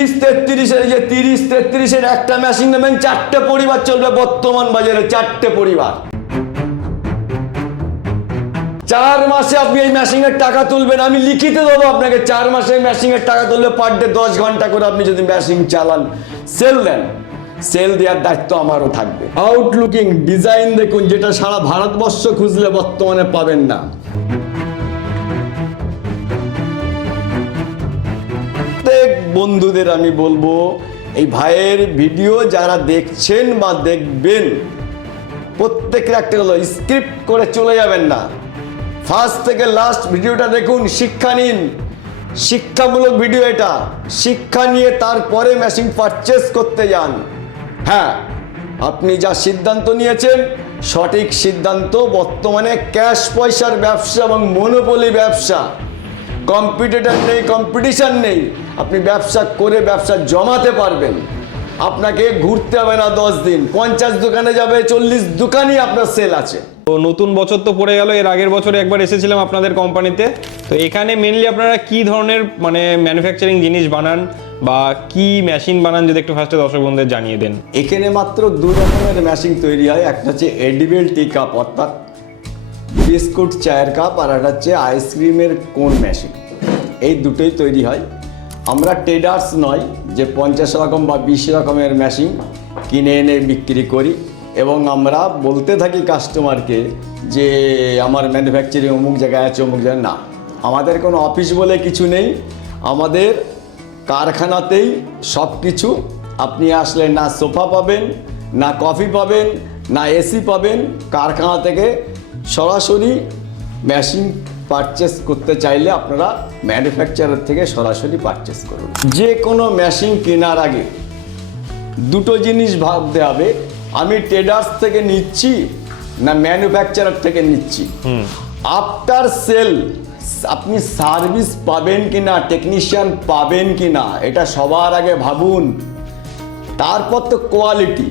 30-33-এর যে 30-33-এর একটা মেশিন নেবেন, 4টে পরিবার চলবে বর্তমান বাজারে, 4টে পরিবার। 4 মাসে আপনি এই মেশিনের টাকা তুলবেন, আমি লিখিত দেবো আপনাকে। 4 মাসে এই মেশিনের টাকা তুললে পার ডে 10 ঘন্টা করে আপনি যদি মেশিন চালান, সেল দেন, সেল দেওয়ার দায়িত্ব আমারও থাকবে। আউটলুকিং ডিজাইন দেখুন, যেটা সারা ভারতবর্ষ খুঁজলে বর্তমানে পাবেন না। প্রত্যেক বন্ধুদের আমি বলবো, এই ভাইয়ের ভিডিও যারা দেখছেন বা দেখবেন, প্রত্যেকের একটা হলো স্ক্রিপ্ট করে চলে যাবেন না। ফার্স্ট থেকে লাস্ট ভিডিওটা দেখুন, শিক্ষা নিন, শিক্ষামূলক ভিডিও এটা। শিক্ষা নিয়ে তারপরে মেশিন পারচেস করতে যান। হ্যাঁ, আপনি যা সিদ্ধান্ত নিয়েছেন সঠিক সিদ্ধান্ত। বর্তমানে ক্যাশ পয়সার ব্যবসা এবং মনোপলি ব্যবসা, কম্পিটিটর নেই, কম্পিটিশন নেই। আপনি ব্যবসা করে ব্যবসা জমাতে পারবেন। আপনাকে ঘুরতে হবে না 10 দিন, 50 দোকানে যাবে, 40 দোকানই আপনার সেল আছে। তো নতুন বছর তো পড়ে গেল, এর আগের বছরে একবার এসেছিলাম আপনাদের কোম্পানিতে। তো এখানে মেনলি আপনারা কি ধরনের মানে ম্যানুফ্যাকচারিং জিনিস বানান বা কি মেশিন বানান, যদি একটু ফার্স্টে দর্শক বন্ধুদের জানিয়ে দেন। এখানে মাত্র 2 রকমের মেশিন তৈরি হয়। একটা হচ্ছে এডিবল টি কাপ, অর্থাৎ বিস্কুট চায়ের কাপ, আর একটা হচ্ছে আইসক্রিমের কোন মেশিন। এই দুটোই তৈরি হয়। আমরা ট্রেডার্স নয় যে 50 রকম বা 20 রকমের মেশিন কিনে এনে বিক্রি করি এবং আমরা বলতে থাকি কাস্টমারকে যে আমার ম্যানুফ্যাকচারিং অমুক জায়গায় আছে, অমুক জায়গায় না। আমাদের কোনো অফিস বলে কিছু নেই, আমাদের কারখানাতেই সব কিছু। আপনি আসলে না সোফা পাবেন, না কফি পাবেন, না এসি পাবেন। কারখানা থেকে সরাসরি মেশিন পারচেস করতে চাইলে আপনারা ম্যানুফ্যাকচারার থেকে সরাসরি পারচেস করুন। যে কোনো মেশিন কেনার আগে দুটো জিনিস ভাবতে হবে, আমি ট্রেডার্স থেকে নিচ্ছি না ম্যানুফ্যাকচারার থেকে নিচ্ছি। আফটার সেল আপনি সার্ভিস পাবেন কিনা, টেকনিশিয়ান পাবেন কিনা, এটা সবার আগে ভাবুন। তারপর তো কোয়ালিটি।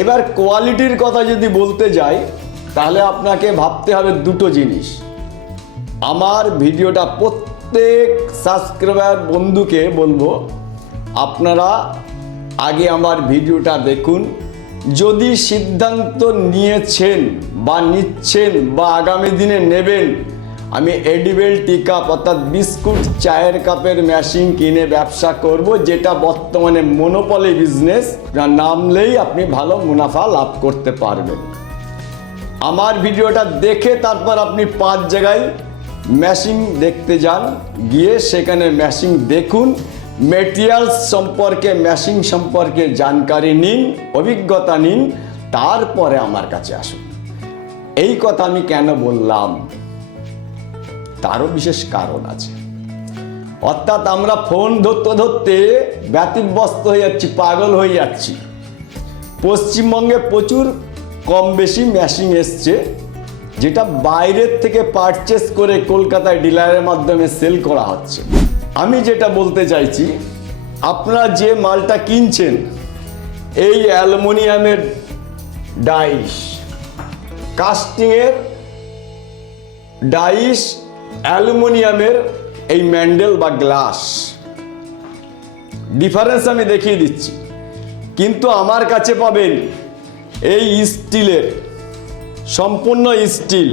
এবার কোয়ালিটির কথা যদি বলতে যাই, তাহলে আপনাকে ভাবতে হবে দুটো জিনিস। আমার ভিডিওটা প্রত্যেক সাবস্ক্রাইবার বন্ধুকে বলবো, আপনারা আগে আমার ভিডিওটা দেখুন। যদি সিদ্ধান্ত নিয়েছেন বা নিচ্ছেন বা আগামী দিনে নেবেন, আমি এডিবল টি কাপ অর্থাৎ বিস্কুট চায়ের কাপের মেশিন কিনে ব্যবসা করব, যেটা বর্তমানে মনোপলি বিজনেস, নামলেই আপনি ভালো মুনাফা লাভ করতে পারবেন। আমার ভিডিওটা দেখে তারপর আপনি 5 জায়গায় মেশিন দেখতে যান, গিয়ে সেখানে মেশিন দেখুন, মেটেরিয়ালস সম্পর্কে, মেশিন সম্পর্কে জানকারি নিন, অভিজ্ঞতা নিন, তারপরে আমার কাছে আসুন। এই কথা আমি কেন বললাম, তারও বিশেষ কারণ আছে। অর্থাৎ আমরা ফোন ধরতে ধরতে ব্যতিব্যস্ত হয়ে যাচ্ছি, পাগল হয়ে যাচ্ছি। পশ্চিমবঙ্গে প্রচুর কম বেশি মেশিন এসছে, যেটা বাইরের থেকে পারচেস করে কলকাতায় ডিলারের মাধ্যমে সেল করা হচ্ছে। আমি যেটা বলতে চাইছি, আপনারা যে মালটা কিনছেন, এই অ্যালুমিনিয়ামের ডাইস, কাস্টিংয়ের ডাইস, অ্যালুমিনিয়ামের এই ম্যান্ডেল বা গ্লাস, ডিফারেন্স আমি দেখিয়ে দিচ্ছি। কিন্তু আমার কাছে পাবেন এই স্টিলের, সম্পূর্ণ স্টিল,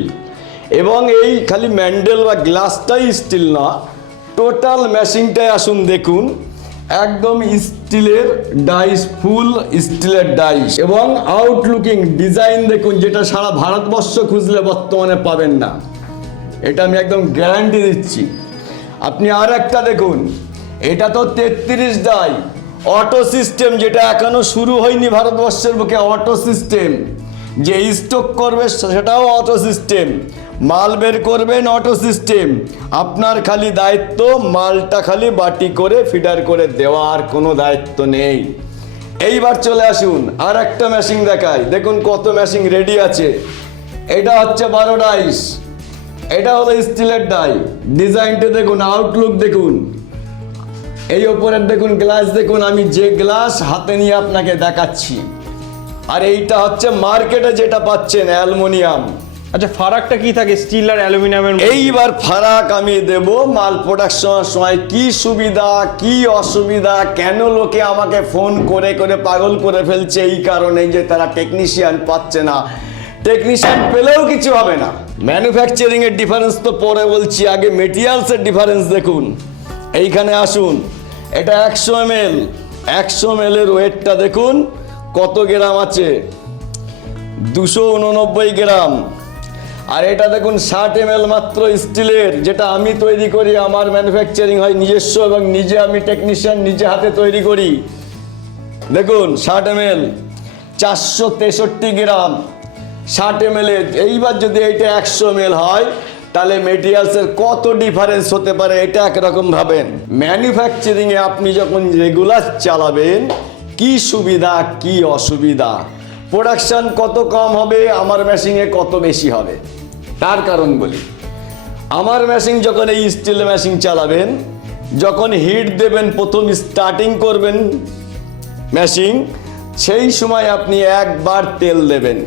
এবং এই খালি ম্যান্ডেল বা গ্লাসটাই স্টিল না, টোটাল মেশিনটাই আসুন দেখুন, একদম স্টিলের ডাইস, ফুল স্টিলের ডাইস, এবং আউটলুকিং ডিজাইন দেখুন, যেটা সারা ভারতবর্ষ খুঁজলে বর্তমানে পাবেন না। এটা আমি একদম গ্যারান্টি দিচ্ছি। আপনি আর একটা দেখুন, এটা তো 33 ডাই অটো সিস্টেম, যেটা এখনো শুরু হয়নি ভারতবর্ষের বুকে। অটো সিস্টেম, যে স্টক করবে সেটাও অটো সিস্টেম, মাল বের করবেন অটো সিস্টেম। আপনার খালি দায়িত্ব মালটা খালি বাটি করে ফিডার করে দেওয়া, আর কোনো দায়িত্ব নেই। এইবার চলে আসুন আর একটা মেশিন দেখাই, দেখুন কত মেশিন রেডি আছে। এটা হচ্ছে 12 ডাইস, এটা হলো স্টিলের ডাই। ডিজাইনটা দেখুন, আউটলুক দেখুন, এই ওপরের দেখুন গ্লাস দেখুন, আমি যে গ্লাস হাতে নিয়ে আপনাকে দেখাচ্ছি। আর এইটা হচ্ছে মার্কেটে যেটা পাচ্ছেন অ্যালুমিনিয়াম, আচ্ছা, ফারাকটা কি থাকে স্টিল আর অ্যালুমিনিয়ামের মধ্যে? এইবার ফারাক আমি দেব মাল প্রোডাকশনের সময় কি সুবিধা কি অসুবিধা, কেন লোকে আমাকে ফোন করে করে পাগল করে ফেলছে, এই কারণে যে তারা টেকনিশিয়ান পাচ্ছে না। টেকনিশিয়ান পেলেও কিছু হবে না। ম্যানুফ্যাকচারিং এর ডিফারেন্স তো পরে বলছি, আগে মেটেরিয়ালস এর ডিফারেন্স দেখুন। এইখানে আসুন, এটা 100 ml, 100 ml এর ওয়েটটা দেখুন কত গ্রাম আছে, 289 গ্রাম। আর এটা দেখুন 60 ml মাত্র স্টিলের, যেটা আমি তৈরি করি, আমার ম্যানুফ্যাকচারিং হয় নিজস্ব এবং নিজে আমি টেকনিশিয়ান নিজে হাতে তৈরি করি। দেখুন 60 ml 463 গ্রাম 60 ml। এইবার যদি এইটা 100 ml হয় তাহলে মেটেরিয়ালসের কত ডিফারেন্স হতে পারে, এটা একরকম ভাবেন। ম্যানুফ্যাকচারিংয়ে আপনি যখন রেগুলার চালাবেন কি সুবিধা কি অসুবিধা, প্রোডাকশন কত কম হবে, আমার মেশিনে কত বেশি হবে। তার কারণ বলি, আমার মেশিন যখন এই স্টিল মেশিন চালাবেন, যখন হিট দেবেন, প্রথম স্টার্টিং করবেন মেশিন, সেই সময় আপনি একবার তেল দেবেন।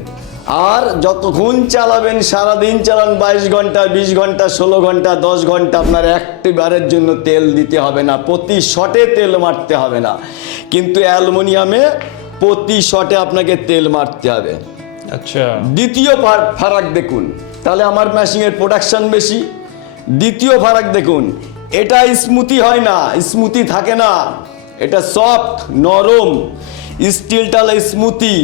আর যতক্ষণ চালাবেন, সারাদিন চালান, 22 ঘন্টা 20 ঘন্টা 16 ঘন্টা 10 ঘন্টা, আপনার একটিবারের জন্য তেল দিতে হবে না, প্রতি শটে তেল মারতে হবে না। কিন্তু অ্যালুমিনিয়ামে প্রতি শটে আপনাকে তেল মারতে হবে। আচ্ছা, দ্বিতীয় ফারাক দেখুন, তাহলে আমার মেশিনের প্রোডাকশন বেশি। দ্বিতীয় ফারাক দেখুন, এটা স্মুথি হয় না, স্মুথি থাকে না, এটা সফট নরম। স্টিলটা স্মুথি।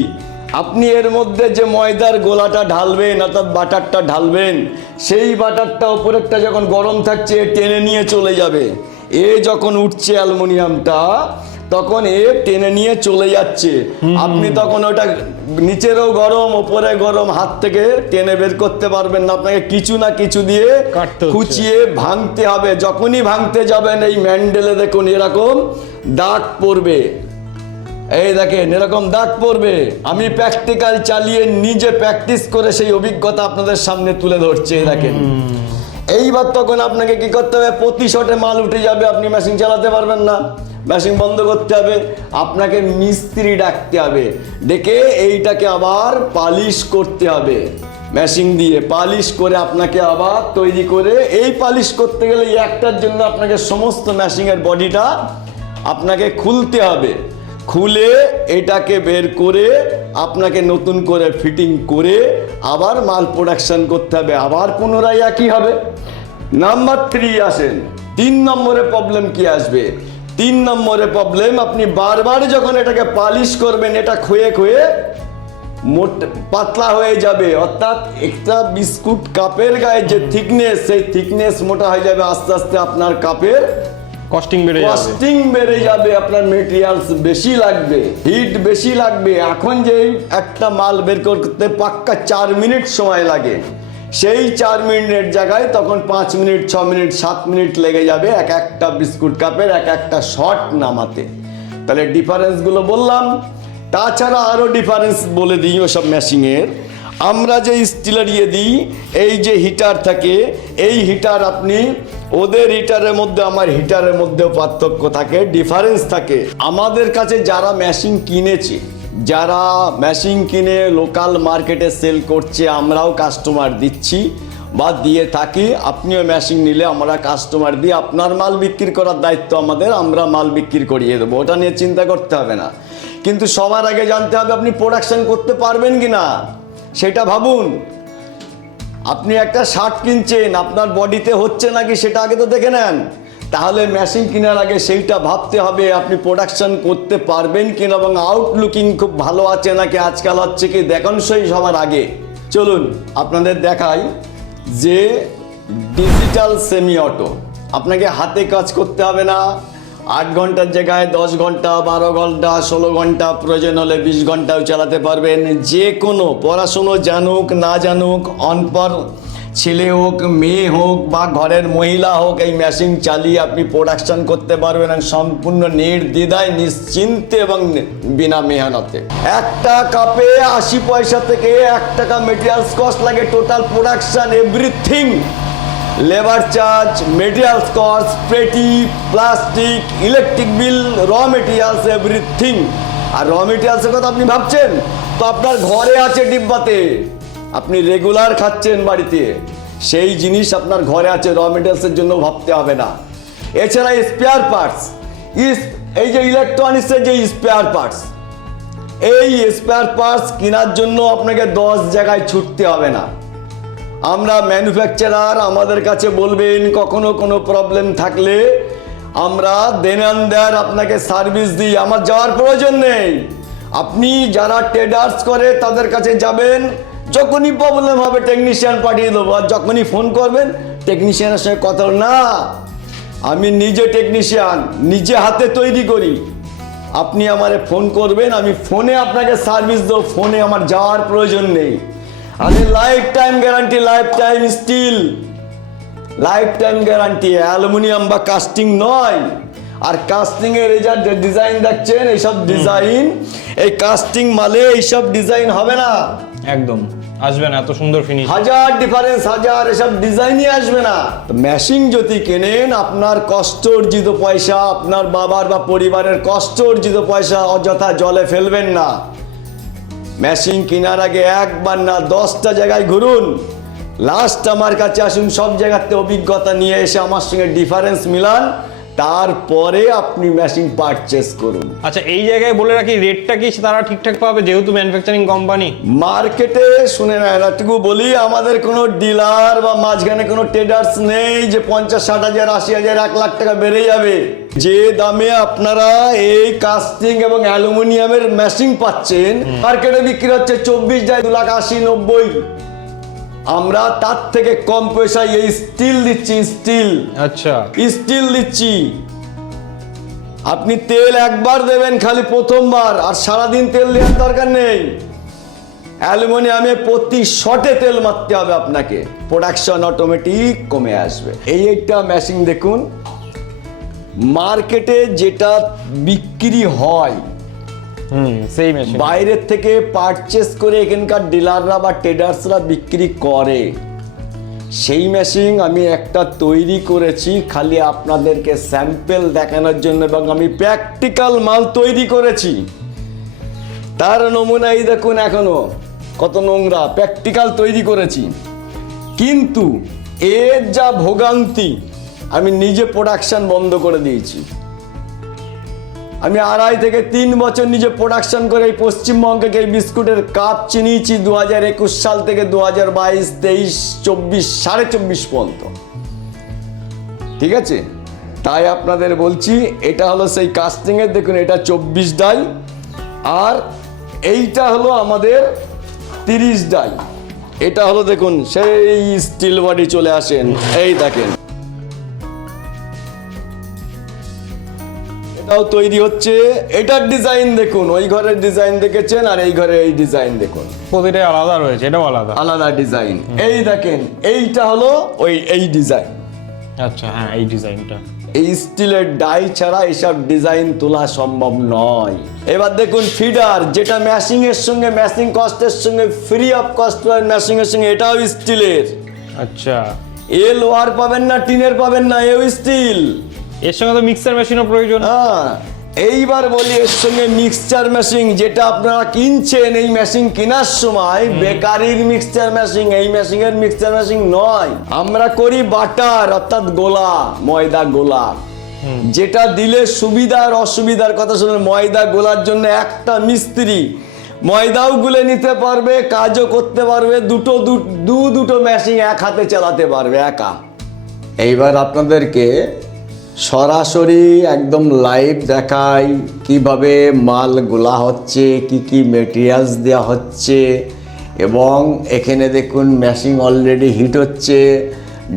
আপনি এর মধ্যে যে ময়দার গোলাটা ঢালবেন অর্থাৎ বাটারটা ঢালবেন, সেই বাটারটা উপরেরটা যখন গরম থাকছে টেনে নিয়ে চলে যাবে। এ যখন উঠছে অ্যালুমিনিয়ামটা, তখন এ টেনে নিয়ে চলে যাচ্ছে। আপনি তখন ওটা নিচেরও গরম ওপরে গরম, হাত থেকে টেনে বের করতে পারবেন না, আপনাকে কিছু না কিছু দিয়ে কাটতে হচ্ছে। খুঁচিয়ে ভাঙতে হবে। যখনই ভাঙতে যাবেন এই ম্যান্ডেলে দেখুন এরকম দাগ পড়বে, এই দেখেন এরকম দাগ পড়বে। আমি প্র্যাকটিক্যাল চালিয়ে নিজে প্র্যাকটিস করে সেই অভিজ্ঞতা আপনাদের সামনে তুলে ধরছি। এই দেখেন, এইবার তখন আপনাকে কি করতে হবে, প্রতি শটে মাল উঠে যাবে, আপনি মেশিন চালাতে পারবেন না, মেশিন বন্ধ করতে হবে, আপনাকে মিস্ত্রি ডাকতে হবে, ডেকে এইটাকে আবার পালিশ করতে হবে, মেশিন দিয়ে পালিশ করে আপনাকে আবার তৈরি করে। এই পালিশ করতে গেলে একটার জন্য আপনাকে সমস্ত মেশিনের বডিটা আপনাকে খুলতে হবে, খুলে এটাকে বের করে আপনাকে নতুন করে ফিটিং করে আবার মাল প্রোডাকশন করতে হবে, আবার পুনরায় একই হবে। নাম্বার 3 আসেন, 3 নম্বরে প্রবলেম কি আসবে? 3 নম্বরে প্রবলেম, আপনি বারবার যখন এটাকে পালিশ করবেন, এটা ক্ষয়ে ক্ষয়ে পাতলা হয়ে যাবে, অর্থাৎ একটা বিস্কুট কাপের গায়ে যে থিকনেস, সেই থিকনেস মোটা হয়ে যাবে, আস্তে আস্তে আপনার কাপের কস্টিং বেড়ে যাবে, কস্টিং বেড়ে যাবে, আপনার মেটেরিয়ালস বেশি লাগবে, হিট বেশি লাগবে। এখন যে একটা মাল বের করতে পাক্কা 4 মিনিট সময় লাগে, সেই 4 মিনিটের জায়গায় তখন 5 মিনিট 6 মিনিট 7 মিনিট লেগে যাবে এক একটা বিস্কুট কাপের এক একটা শট নামাতে। তাহলে ডিফারেন্সগুলো বললাম। তাছাড়া আরও ডিফারেন্স বলে দিই ওসব মেশিনের। আমরা যে স্টিলার দিই, এই যে হিটার থাকে, এই হিটার আপনি ওদের হিটারের মধ্যে আমার হিটারের মধ্যেও পার্থক্য থাকে, ডিফারেন্স থাকে। আমাদের কাছে যারা মেশিন কিনেছে, যারা মেশিন কিনে লোকাল মার্কেটে সেল করছে, আমরাও কাস্টমার দিচ্ছি বা দিয়ে থাকি। আপনিও মেশিন নিলে আমরা কাস্টমার দিয়ে আপনার মাল বিক্রি করার দায়িত্ব আমাদের, আমরা মাল বিক্রি করিয়ে দেবো, ওটা নিয়ে চিন্তা করতে হবে না। কিন্তু সবার আগে জানতে হবে আপনি প্রোডাকশন করতে পারবেন কি না, সেটা ভাবুন। আপনি একটা শার্ট কিনছেন, আপনার বডিতে হচ্ছে নাকি সেটা আগে তো দেখে নেন, তাহলে মেশিন কেনার আগে সেইটা ভাবতে হবে আপনি প্রোডাকশন করতে পারবেন কিনা এবং আউটলুকিং খুব ভালো আছে নাকি, আজকাল হচ্ছে কি দেখনসই সবার আগে। চলুন আপনাদের দেখাই যে ডিজিটাল সেমি অটো, আপনাকে হাতে কাজ করতে হবে না, 8 ঘন্টার জায়গায় 10 ঘন্টা 12 ঘন্টা 16 ঘন্টা, প্রয়োজন হলে 20 ঘন্টাও চালাতে পারবেন। যে কোনো পড়াশুনো জানুক না জানুক, অনপড় ছেলে হোক মেয়ে হোক বা ঘরের মহিলা হোক, এই মেশিন চালিয়ে আপনি প্রোডাকশন করতে পারবেন সম্পূর্ণ নির্দ্বিধায়, নিশ্চিন্তে এবং বিনা মেহনতে। একটা কাপে 80 পয়সা থেকে 1 টাকা মেটেরিয়ালস কস্ট লাগে, total production everything, labour charge, materials cost, পেটি, plastic, electric bill, raw materials everything. আর র মেটেরিয়ালসের কথা আপনি ভাবছেন তো আপনার ঘরে আছে ডিব্বাতে, আপনি রেগুলার খাচ্ছেন বাড়িতে, সেই জিনিস আপনার ঘরে আছে, র মেটেরিয়ালসের জন্য ভাবতে হবে না। এছাড়া স্পেয়ার পার্টস, এই যে ইলেকট্রনিক্সের যে স্পেয়ার পার্টস, এই স্পেয়ার পার্টস কেনার জন্য আপনাকে 10 জায়গায় ছুটতে হবে না। আমরা ম্যানুফ্যাকচারার, আমাদের কাছে বলবেন, কখনো কোনো প্রবলেম থাকলে আমরা দেন অ্যান্ড দেয়ার আপনাকে সার্ভিস দিই, আমার যাওয়ার প্রয়োজন নেই। আপনি যারা ট্রেডার্স করে তাদের কাছে যাবেন, যখনই প্রবলেম হবে টেকনিশিয়ান পাঠিয়ে দেবো, আর যখনই ফোন করবেন টেকনিশিয়ানের সঙ্গে কথা না, আমি নিজে টেকনিশিয়ান, নিজে হাতে তৈরি করি। আপনি আমারে ফোন করবেন, আমি ফোনে আপনাকে সার্ভিস দেবো, ফোনে আমার যাওয়ার প্রয়োজন নেই। আমি life time guarantee, life time steel, life time guarantee, aluminium বা কাস্টিং নয়। আর কাস্টিং এর এই যে ডিজাইন দেখছেন, এইসব ডিজাইন, এই কাস্টিং মালে এইসব ডিজাইন হবে না, একদম আসবে না, এত সুন্দর ফিনিশ, হাজার ডিফারেন্স, হাজার এসব ডিজাইনই আসবে না। মেশিন যদি কেনেন, আপনার কষ্ট অর্জিত পয়সা, আপনার বাবার বা পরিবারের কষ্ট অর্জিত পয়সা অযথা জলে ফেলবেন না। মেশিন কেনার আগে একবার না 10টা জায়গায় ঘুরুন, লাস্ট আমার কাছে আসুন, সব জায়গাতে অভিজ্ঞতা নিয়ে এসে আমার সঙ্গে ডিফারেন্স মিলান, তারপরে আপনি মেশিন পারচেস করুন। আচ্ছা, এই জায়গায় বলে রাখি, রেটটা কি তারা ঠিকঠাক পাবে যেহেতু ম্যানুফ্যাকচারিং কোম্পানি? মার্কেটে শুনে না, এটুকু বলি, আমাদের কোনো ডিলার বা মাঝখানে কোনো ট্রেডার্স নেই যে 50-60 হাজার, 80 হাজার, 1 লাখ টাকা বেড়ে যাবে। যে দামে আপনারা এই কাস্টিং এবং অ্যালুমিনিয়ামের মেশিন পাচ্ছেন, মার্কেটে বিক্রি হচ্ছে 24 যায় 2,80,90। আমরা তার থেকে কম পয়সায় এই স্টিল দিচ্ছি, স্টিল। আচ্ছা, স্টিল দিচ্ছি। আপনি তেল একবার দেবেন খালি প্রথমবার, আর সারাদিন তেল দেওয়ার দরকার নেই। অ্যালুমিনিয়ামে প্রতি শটে তেল মারতে হবে আপনাকে, প্রোডাকশন অটোমেটিক কমে আসবে। এইটা মেশিন দেখুন, মার্কেটে যেটা বিক্রি হয়, সেই মেশিন বাইরের থেকে পারচেস করে এখানকার ডিলাররা বা ট্রেডার্সরা বিক্রি করে, সেই মেশিন আমি একটা তৈরি করেছি খালি আপনাদেরকে স্যাম্পল দেখানোর জন্য, এবং আমি প্র্যাকটিক্যাল মাল তৈরি করেছি। তার নমুনা এই দেখুন, এখনো কত নোংরা, প্র্যাকটিক্যাল তৈরি করেছি। কিন্তু এর যা ভোগান্তি, আমি নিজে প্রোডাকশন বন্ধ করে দিয়েছি। আমি 2.5 থেকে 3 বছর নিজে প্রোডাকশন করে এই পশ্চিমবঙ্গে এই বিস্কুটের কাপ চিনিয়েছি 2021 সাল থেকে 2022, 23, 24, 24.5 পর্যন্ত। ঠিক আছে, তাই আপনাদের বলছি, এটা হলো সেই কাস্টিংয়ের, দেখুন এটা 24 ডাই, আর এইটা হলো আমাদের 30 ডাই। এটা হলো দেখুন সেই স্টিল বডি, চলে আসেন, এই দেখেন এটাও তৈরি হচ্ছে। এটার ডিজাইন দেখুন, ওই ঘরের ডিজাইন দেখেছেন, আর এই ঘরে এই ডিজাইন দেখুন, প্রতিটাই আলাদা রয়েছে, এটাও আলাদা আলাদা ডিজাইন। এই দেখেন, এইটা হলো এই ডিজাইন। আচ্ছা, হ্যাঁ, এই ডিজাইনটা, এই স্টিলের ডাই ছাড়া এইসব ডিজাইন তোলা সম্ভব নয়। এবার দেখুন ফিডার, যেটা ম্যাশিং এর সঙ্গে, ম্যাশিং কস্টের সঙ্গে ফ্রি অফ কস্ট ম্যাশিং এর সঙ্গে, এটাও স্টিলের। আচ্ছা, এ লোহার পাবেন না, টিনের পাবেন না, এও স্টিল। এর সঙ্গে তো মিক্সার মেশিনও প্রয়োজন। হ্যাঁ, এইবার বলি এর সঙ্গে মিক্সচার মেশিন, যেটা আপনারা কিনছেন, এই মেশিন কেনার সময় বেকারির মিক্সচার মেশিন, এই মেশিনের মিক্সচার মেশিন নয়। আমরা করি বাটার, অর্থাৎ গোলা, ময়দা গোলা, যেটা দিলে সুবিধার অসুবিধার কথা শুনুন। ময়দা গোলার জন্য একটা মিস্ত্রি ময়দাও গুলে নিতে পারবে, কাজও করতে পারবে, দুটো মেশিন এক হাতে চালাতে পারবে একা। এইবার আপনাদেরকে সরাসরি একদম লাইভ দেখাই কিভাবে মাল গোলা হচ্ছে, কি কি মেটেরিয়ালস দেওয়া হচ্ছে, এবং এখানে দেখুন মেশিন অলরেডি হিট হচ্ছে।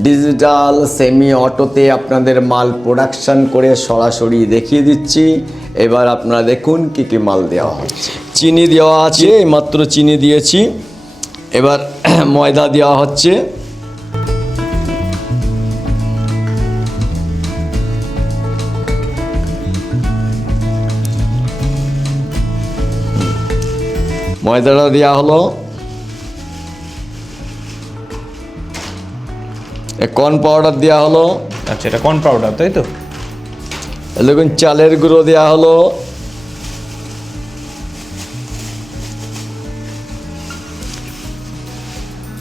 ডিজিটাল সেমি অটোতে আপনাদের মাল প্রোডাকশন করে সরাসরি দেখিয়ে দিচ্ছি। এবার আপনারা দেখুন কি কি মাল দেওয়া হচ্ছে। চিনি দেওয়া আছে, এইমাত্র চিনি দিয়েছি। এবার ময়দা দেওয়া হচ্ছে, ময়দাটা দেওয়া হলো, কর্ন পাউডার দেওয়া হলো। আচ্ছা, এটা কর্ন পাউডার, তাই তো? দেখুন চালের গুঁড়ো দেওয়া হলো,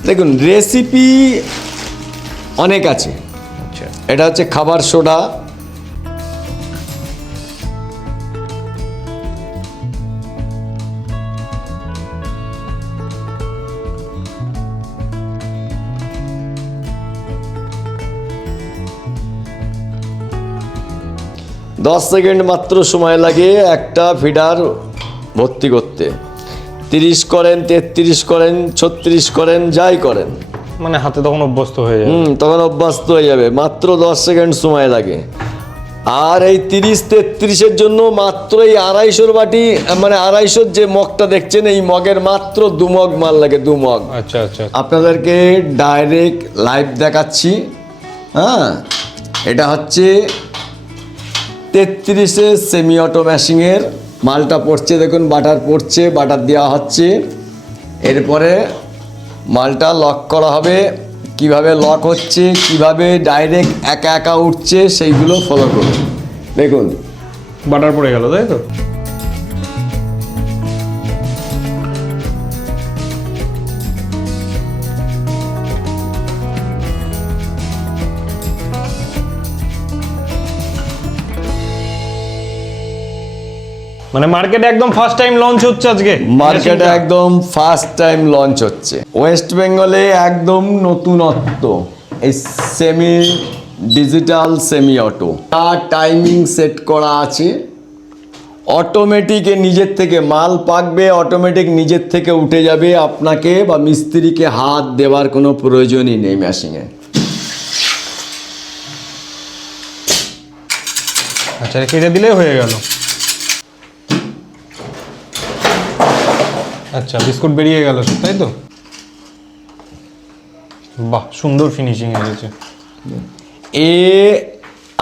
দেখুন রেসিপি অনেক আছে। আচ্ছা, এটা হচ্ছে খাবার সোডা, দশ সেকেন্ড মাত্র সময় লাগে একটা ফিডার ভর্তি করতে। 30 করেন, 33 করেন, 36 করেন, যাই করেন, মানে হাতে তখন অভ্যস্ত হয়ে যায়। তখন অভ্যস্ত হয়ে যাবে। মাত্র 10 সেকেন্ড সময় লাগে। আর এই 30-33-এর জন্য মাত্র এই 250 বাটি, মানে 250 যে মগটা দেখছেন, এই মগের মাত্র 2 মগ মাল লাগে, 2 মগ। আচ্ছা আচ্ছা, আপনাদেরকে ডাইরেক্ট লাইভ দেখাচ্ছি। হ্যাঁ, এটা হচ্ছে 33-এর সেমি অটো ম্যাশিংয়ের মালটা পড়ছে, দেখুন বাটার পড়ছে, বাটার দেওয়া হচ্ছে। এরপরে মালটা লক করা হবে। কিভাবে লক হচ্ছে, কিভাবে ডাইরেক্ট একা একা উঠছে, সেইগুলো ফলো করুন। দেখুন বাটার পড়ে গেল, তাই তো? মানে মার্কেটে একদম ফার্স্ট টাইম লঞ্চ হচ্ছে আজকে। মার্কেটে একদম ফার্স্ট টাইম লঞ্চ হচ্ছে ওয়েস্ট বেঙ্গলে, একদম নতুনত্ব এই সেমি ডিজিটাল সেমি অটো। তার টাইমিং সেট করা আছে, অটোমেটিক নিজের থেকে মাল পাকবে, অটোমেটিক নিজের থেকে উঠে যাবে। আপনাকে বা মিস্ত্রিকে হাত দেওয়ার কোনো প্রয়োজনই নেই মেশিনে। আচ্ছা, কেটে দিলেই হয়ে গেল। আচ্ছা, বিস্কুট বেরিয়ে গেল সব, তাই তো? বাহ, সুন্দর ফিনিশিং এসেছে।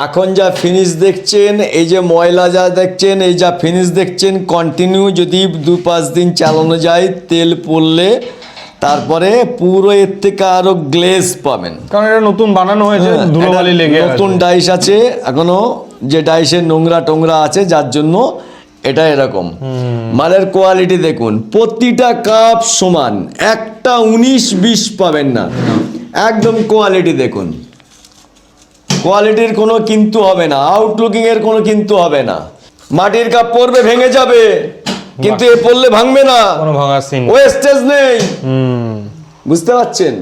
এখন যা ফিনিশ দেখছেন, এই যে ময়লা যা দেখছেন, এই যা ফিনিশ দেখছেন, কন্টিনিউ যদি 2-5 দিন চালানো যায়, তেল পড়লে তারপরে পুরো এর থেকে আরো গ্লেজ পাবেন। কারণ এটা নতুন বানানো হয়েছে, ধুলোবালি লেগে নতুন ডাইস আছে এখনো, যে ডাইসের নোংরা টোংরা আছে, যার জন্য এটা এরকম। মালের কোয়ালিটি দেখুন, প্রতিটা কাপ সমান, একটা 19-20 পাবেন না। একদম কোয়ালিটি দেখুন, কোয়ালিটির কোনো কিন্তু হবে না, আউটলুকিং এর কোনো কিন্তু হবে না। মাটির কাপ পড়বে, ভেঙে যাবে, কিন্তু এ পড়লে ভাঙবে না, কোনো ভাঙার সিন, ওয়েস্টেজ নেই। বুঝতে পারছেন?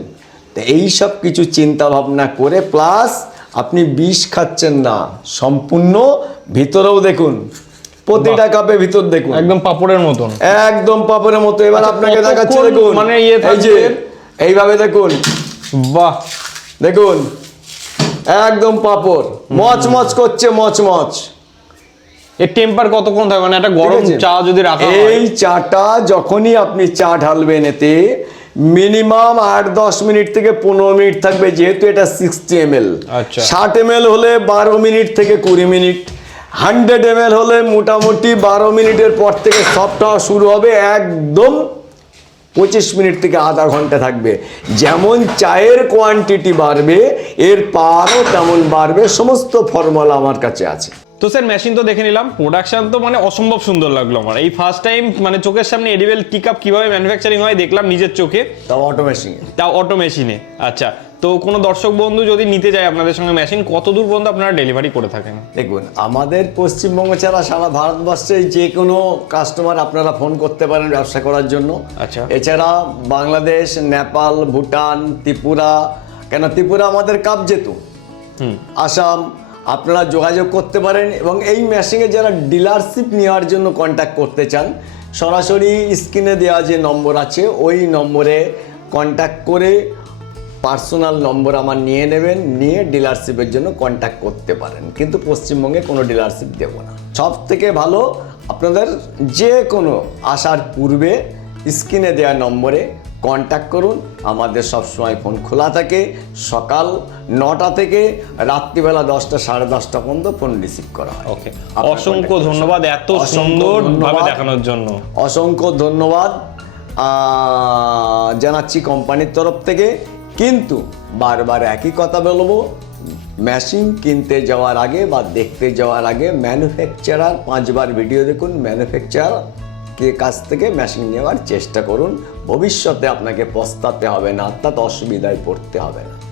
তো এই সব কিছু চিন্তা ভাবনা করে, প্লাস আপনি বিষ খাচ্ছেন না, সম্পূর্ণ ভিতরেও দেখুন, প্রতিটা কাপে ভিতর দেখুন, একদম পাপড়ের মতন, একদম পাপড়ের মতো। এবার আপনাকে দেখাচ্ছি, দেখুন, মানে এই যে এইভাবে দেখুন, বাহ দেখুন, একদম পাপড় মচমচ করছে, মচমচ। এর টেম্পার কতক্ষণ থাকে? মানে একটা গরম চা যদি রাখা হয়, এই চাটা যখনই আপনি চা ঢালবেন, এতে মিনিমাম 8-10 মিনিট থেকে 15 মিনিট থাকবে, যেহেতু এটা 60 ml। আচ্ছা, 60 ml হলে 12 মিনিট থেকে 20 মিনিট, 100 ml হলে মোটামুটি 12 মিনিটের পর থেকে সফট হওয়া শুরু হবে, একদম 25 মিনিট থেকে আধা ঘন্টা থাকবে। যেমন চায়ের কোয়ান্টিটি বাড়বে, এর পাওয়ারও তেমন বাড়বে। সমস্ত ফর্মুলা আমার কাছে আছে। তো স্যার মেশিন তো দেখে নিলাম, প্রোডাকশন তো মানে অসম্ভব সুন্দর লাগলো আমার। এই ফার্স্ট টাইম মানে চোখের সামনে এডিবল টি কাপ কিভাবে ম্যানুফ্যাকচারিং হয় দেখলাম নিজের চোখে, তাও অটো মেশিনে, তাও অটো মেশিনে। আচ্ছা, তো কোনো দর্শক বন্ধু যদি নিতে চায় আপনাদের সঙ্গে মেশিন, কত দূর পর্যন্ত আপনারা ডেলিভারি করে থাকেন? দেখুন, আমাদের পশ্চিমবঙ্গ ছাড়া সারা ভারতবর্ষে যে কোনো কাস্টমার আপনারা ফোন করতে পারেন ব্যবসা করার জন্য। আচ্ছা, এছাড়া বাংলাদেশ, নেপাল, ভুটান, ত্রিপুরা, কেন ত্রিপুরা আমাদের কাপ যেত, আসাম, আপনারা যোগাযোগ করতে পারেন। এবং এই মেশিনে যারা ডিলারশিপ নেওয়ার জন্য কন্ট্যাক্ট করতে চান, সরাসরি স্ক্রিনে দেওয়া যে নম্বর আছে, ওই নম্বরে কন্ট্যাক্ট করে পার্সোনাল নম্বর আমার নিয়ে নেবেন, নিয়ে ডিলারশিপের জন্য কন্ট্যাক্ট করতে পারেন। কিন্তু পশ্চিমবঙ্গে কোনো ডিলারশিপ দেব না। সব থেকে ভালো আপনাদের যে কোনো আসার পূর্বে স্ক্রিনে দেওয়া নম্বরে কন্ট্যাক্ট করুন। আমাদের সবসময় ফোন খোলা থাকে, সকাল 9টা থেকে রাত্রিবেলা 10টা, 10:30 পর্যন্ত ফোন রিসিভ করা হয়। ওকে, অসংখ্য ধন্যবাদ এত সুন্দরভাবে দেখানোর জন্য। অসংখ্য ধন্যবাদ জানাচ্ছি কোম্পানির তরফ থেকে। কিন্তু বারবার একই কথা বলবো, মেশিন কিনতে যাওয়ার আগে বা দেখতে যাওয়ার আগে ম্যানুফ্যাকচারার 5 বার ভিডিও দেখুন, ম্যানুফ্যাকচারার কে কাছ থেকে মেশিন নেওয়ার চেষ্টা করুন। ভবিষ্যতে আপনাকে পস্তাতে হবে না, অর্থাৎ অসুবিধায় পড়তে হবে না।